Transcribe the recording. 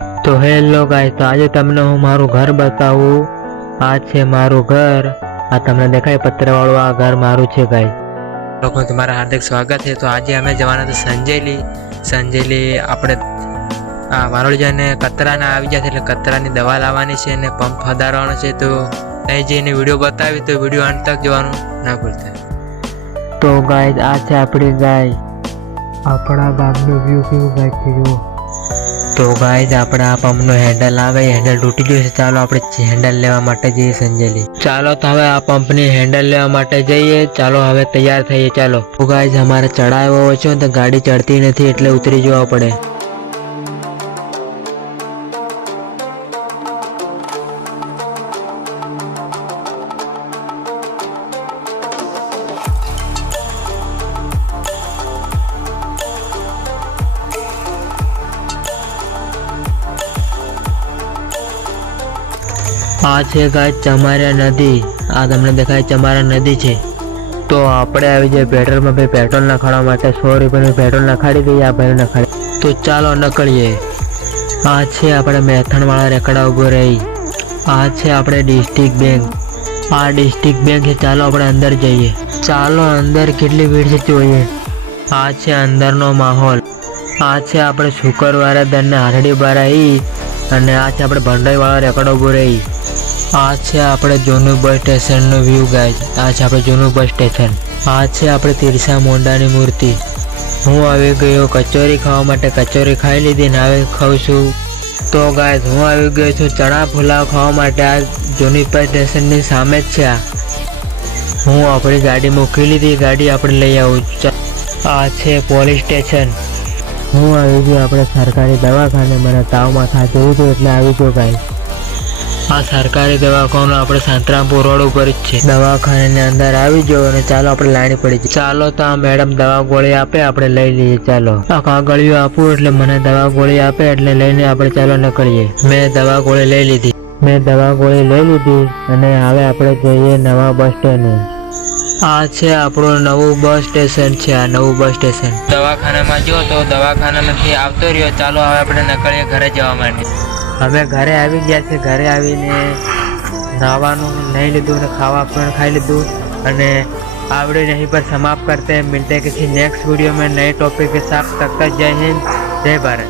તો hello guys, તો આજે તમને હું મારું ઘર બતાવું। આ છે મારું ઘર। આ તમને દેખાય પતરાવાળું, આ ઘર મારું છે ગાઈસ। લોકો તમારા હાર્દિક સ્વાગત છે। તો આજે અમે જવાના છે સંજેલી આપણે મારોડી જઈને કતરાના આવી જશે, એટલે કતરાની દવા લાવવાની છે અને પંપ ફદારવાનો છે। તો અહીં જઈને વિડીયો બતાવી, તો વિડીયો અંત તક જોવાનું ના ભૂલતા। તો ગાઈસ, આ છે આપણી ગાય। આપણા ગામનો વ્યૂ કેવું ગાઈસ છે જુઓ। તો ગાઈસ, આપણે આ પંપનો હેન્ડલ આવે, હેન્ડલ તૂટી ગયું છે। ચાલો આપણે હેન્ડલ લેવા માટે જઈએ સંજેલી। ચાલો તો હવે આ પંપની હેન્ડલ લેવા માટે જઈએ। ચાલો હવે તૈયાર થઈએ, ચાલો। તો ગાઈસ, અમારે ચડાવ્યો છે તો ગાડી ચડતી નથી, એટલે ઉતરી જવા પડે। આ છે ગાઈસ ચમારિયા નદી। આ તમને દેખાય ચમારિયા નદી છે। તો આપણે આવી જાય પેટ્રોલ પંપે પેટ્રોલ નખાડવા માટે। 100 રૂપિયાનું પેટ્રોલ નખાડી દઈએ આ ભાઈ નખાડી। તો ચાલો નીકળીએ। આ છે આપણે મેથણવાળા રેકડા ઉભો રહી। આ છે આપણે ડિસ્ટ્રિક્ટ બેંક। આ ડિસ્ટ્રિક્ટ બેંક છે। ચાલો આપણે અંદર જઈએ। ચાલો અંદર કેટલી ભીડ છે જોઈએ। આ છે અંદરનો માહોલ। આ છે આપણે શુક્રવારે દરને હાથડી ભરાઈ, અને આ છે આપણે ભંડાઈવાળા રેકડા ઉભો રહી। આ છે આપણે જૂનું બસ સ્ટેશનનો વ્યૂ ગાઈસ। આ છે આપણે જૂનું બસ સ્ટેશન। આ છે આપણે તિરસા મોંડાની મૂર્તિ। હું આવી ગયો કચોરી ખાવા માટે, કચોરી ખાઈ લીધી ને હવે ખાઉં છું। તો ગાઈસ, હું આવી ગયો છું ચણા પુલાવ ખાવા માટે। આ જૂની બસ સ્ટેશનની સામે જ છે। હું આપણી ગાડી મૂકી લીધી, ગાડી આપણે લઈ આવું। આ છે પોલીસ સ્ટેશન। હું આવી ગયો આપણે સરકારી દવાખાને। મને તાવ માથા જવું હતું એટલે આવી ગયો ગાઈસ। આ સરકારી દવાખાનું આપણે સાંતરામપુર રોડ ઉપર જ છે। દવાખાનાની અંદર આવી ગયો અને ચાલો આપણે લાઈન પડી જાય। ચાલો તો આ મેડમ દવા ગોળી આપે, આપણે લઈ લઈએ। ચાલો આ કાગળિયો આપું એટલે મને દવા ગોળી આપે, એટલે લઈને આપણે ચાલો નીકળીએ। મેં દવા ગોળી લઈ લીધી અને હવે આપણે જઈએ નવા બસ સ્ટેન્ડ। આ છે આપણું નવું બસ સ્ટેશન છે। આ નવું બસ સ્ટેશન દવાખાનામાં જો તો દવાખાનામાંથી આવતો રહ્યો। ચાલો હવે આપણે નીકળીએ ઘરે જવા માટે। હવે ઘરે આવી ગયા છે। ઘરે આવીને નાવાનું નહીં લીધું અને ખાવા પણ ખાઈ લીધું, અને આ वीडियो यहीं पर समाप्त करते हैं। मिलते हैं किसी नेक्स्ट वीडियो में नए टॉपिक के साथ। तब तक जय हिंद, जय भारत।